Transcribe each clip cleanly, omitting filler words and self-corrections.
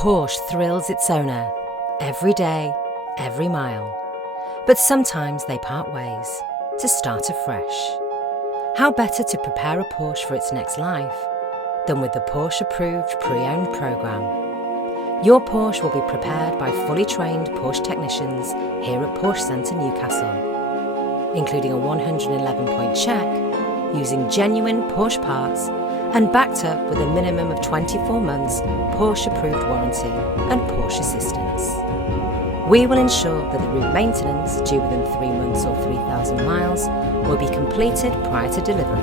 Porsche thrills its owner every day, every mile. But sometimes they part ways to start afresh. How better to prepare a Porsche for its next life than with the Porsche approved pre-owned program? Your Porsche will be prepared by fully trained Porsche technicians here at Porsche Centre Newcastle, including a 111-point check using genuine Porsche parts and backed up with a minimum of 24 months Porsche approved warranty and Porsche assistance. We will ensure that the route maintenance due within 3 months or 3,000 miles will be completed prior to delivery.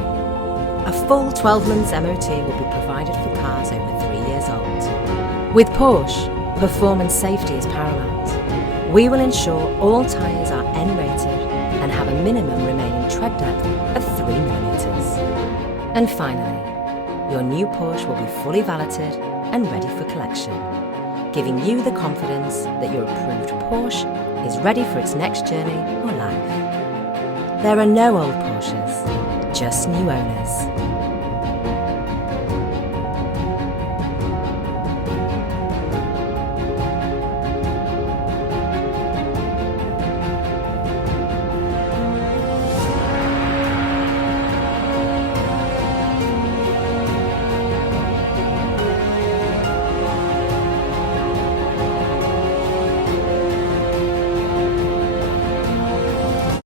A full 12 months MOT will be provided for cars over 3 years old. With Porsche, performance safety is paramount. We will ensure all tyres are N-rated and have a minimum remaining tread depth of 3mm. And finally, your new Porsche will be fully valeted and ready for collection, giving you the confidence that your approved Porsche is ready for its next journey or life. There are no old Porsches, just new owners.